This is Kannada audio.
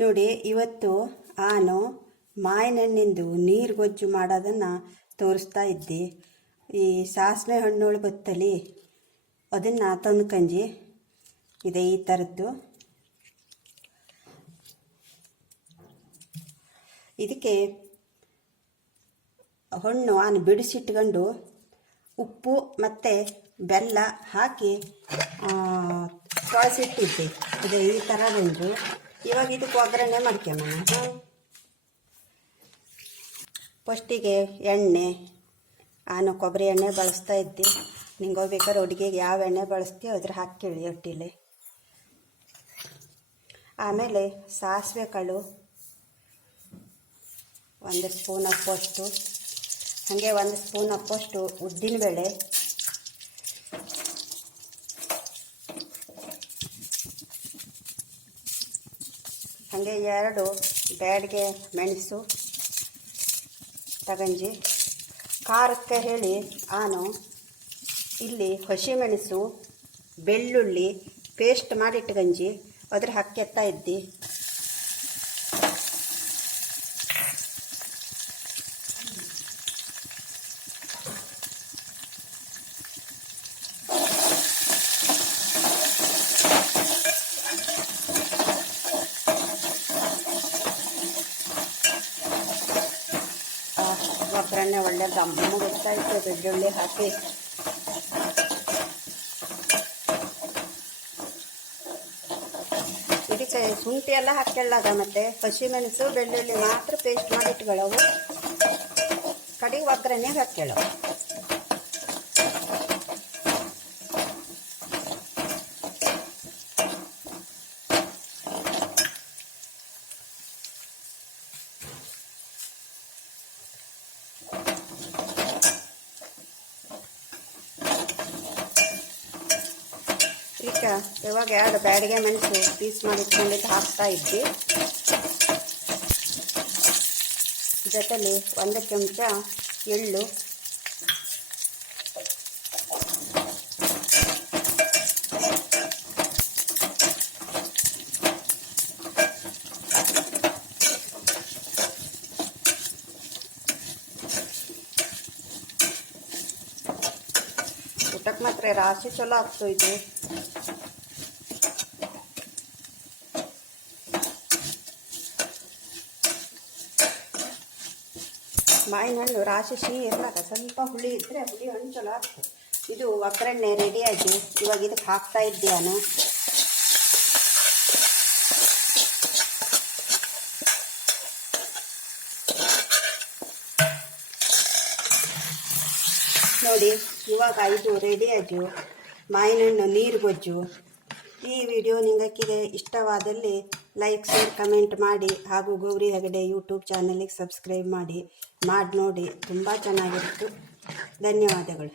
ನೋಡಿ, ಇವತ್ತು ನಾನು ಮಾವಿನಹಣ್ಣಿಂದು ನೀರು ಗೊಜ್ಜು ಮಾಡೋದನ್ನು ತೋರಿಸ್ತಾ ಇದ್ದೆ. ಈ ಸಾಸಿವೆ ಹಣ್ಣುಗಳು ಬತ್ತಲಿ ಅದನ್ನು ತಂದ್ಕಂಜಿ ಇದೆ ಈ ಥರದ್ದು. ಇದಕ್ಕೆ ಹಣ್ಣು ನಾನು ಬಿಡಿಸಿಟ್ಕೊಂಡು ಉಪ್ಪು ಮತ್ತು ಬೆಲ್ಲ ಹಾಕಿ ತೊಳೆಸಿಟ್ಟಿದ್ದೆ. ಇದೆ ಈ ಥರ ಬಂದು ಇವಾಗ ಇದಕ್ಕೆ ಒಗ್ಗರಣೆ ಮಾಡ್ಕೊಂಬ. ಫಸ್ಟಿಗೆ ಎಣ್ಣೆ, ನಾನು ಕೊಬ್ಬರಿ ಎಣ್ಣೆ ಬಳಸ್ತಾ ಇದ್ದೆ. ನಿಂಗೆ ಹೋಗ್ಬೇಕಾದ್ರೆ ಅಡುಗೆಗೆ ಯಾವ ಎಣ್ಣೆ ಬಳಸ್ತೀವಿ ಅದ್ರ ಹಾಕಿ ಒಟ್ಟಿಲೆ. ಆಮೇಲೆ ಸಾಸಿವೆ ಕಾಳು 1 ಸ್ಪೂನ್ ಅಪ್ಪಷ್ಟು, ಹಾಗೆ 1 ಸ್ಪೂನ್ ಅಪ್ಪಷ್ಟು ಉದ್ದಿನಬೇಳೆ, ಹಾಗೆ 2 ಬ್ಯಾಡಿಗೆ ಮೆಣಸು ತಗಂಜಿ. ಖಾರಕ್ಕೆ ಹೇಳಿ ನಾನು ಇಲ್ಲಿ ಹಸಿಮೆಣಸು ಬೆಳ್ಳುಳ್ಳಿ ಪೇಸ್ಟ್ ಮಾಡಿಟ್ಕಂಜಿ ಅದ್ರ ಹಾಕ್ಯತ್ತಾ ಇದ್ದಿ. ಒಗ್ಗರಣೆ ಒಳ್ಳೆ ಗಮ್ಮ ಗೊತ್ತಾ ಇತ್ತು. ಬೆಳ್ಳುಳ್ಳಿ ಹಾಕಿ ಇದಕ್ಕೆ ಶುಂಠಿ ಎಲ್ಲ ಹಾಕ್ಕೊಳ್ಳೋದ, ಮತ್ತು ಹಸಿಮೆಣಸು ಬೆಳ್ಳುಳ್ಳಿ ಮಾತ್ರ ಪೇಸ್ಟ್ ಮಾಡಿ ಇಟ್ಕೊಳ್ಳೋವು. ಕಡೆಗೆ ಒಗ್ಗರಣೆಗೆ ಹಾಕ್ಕೊಳ್ಳೋವು. ಈಗ ಇವಾಗ 2 ಬ್ಯಾಡಿಗೆ ಮೆಣಸು ಪೀಸ್ ಮಾಡಿ ಇಟ್ಕೊಂಡಿದ್ದು ಹಾಕ್ತಾ ಇದ್ದಿ. ಜೊತೆಲಿ 1 ಚಮಚ ಎಳ್ಳು, ಊಟಕ್ಕೆ ಮಾತ್ರ ರಾಶಿ ಚಲೋ ಆಗ್ತು ಇದು. ಮಾವಿನ ಹಣ್ಣು ರಾಶಿ ಸಿಹಿ ಇರ್ಲಾಕ ಸ್ವಲ್ಪ ಹುಳಿ ಇದ್ದರೆ ಹುಳಿ ಹಣ್ಣು ಚಲೋ ಆಗ್ತದೆ. ಇದು ಒಗ್ಗರಣೆ ರೆಡಿಯಾಗಿ ಇವಾಗ ಇದಕ್ಕೆ ಹಾಕ್ತಾ ಇದ್ದೆ ನಾನು. ನೋಡಿ, ಇವಾಗ ಇದು ರೆಡಿಯಾಗಿ ಮಾವಿನ ಹಣ್ಣು ನೀರು ಗೊಜ್ಜು. ಈ ವಿಡಿಯೋ ನಿಮಗೆ ಇಷ್ಟವಾದಲ್ಲಿ ಲೈಕ್, ಶೇರ್, ಕಮೆಂಟ್ ಮಾಡಿ. ಹಾಗೂ ಗೌರಿ ಹೆಗಡೆ ಯೂಟ್ಯೂಬ್ ಚಾನಲಿಗೆ ಸಬ್ಸ್ಕ್ರೈಬ್ ಮಾಡಿ ನೋಡಿ. ತುಂಬ ಚೆನ್ನಾಗಿತ್ತು. ಧನ್ಯವಾದಗಳು.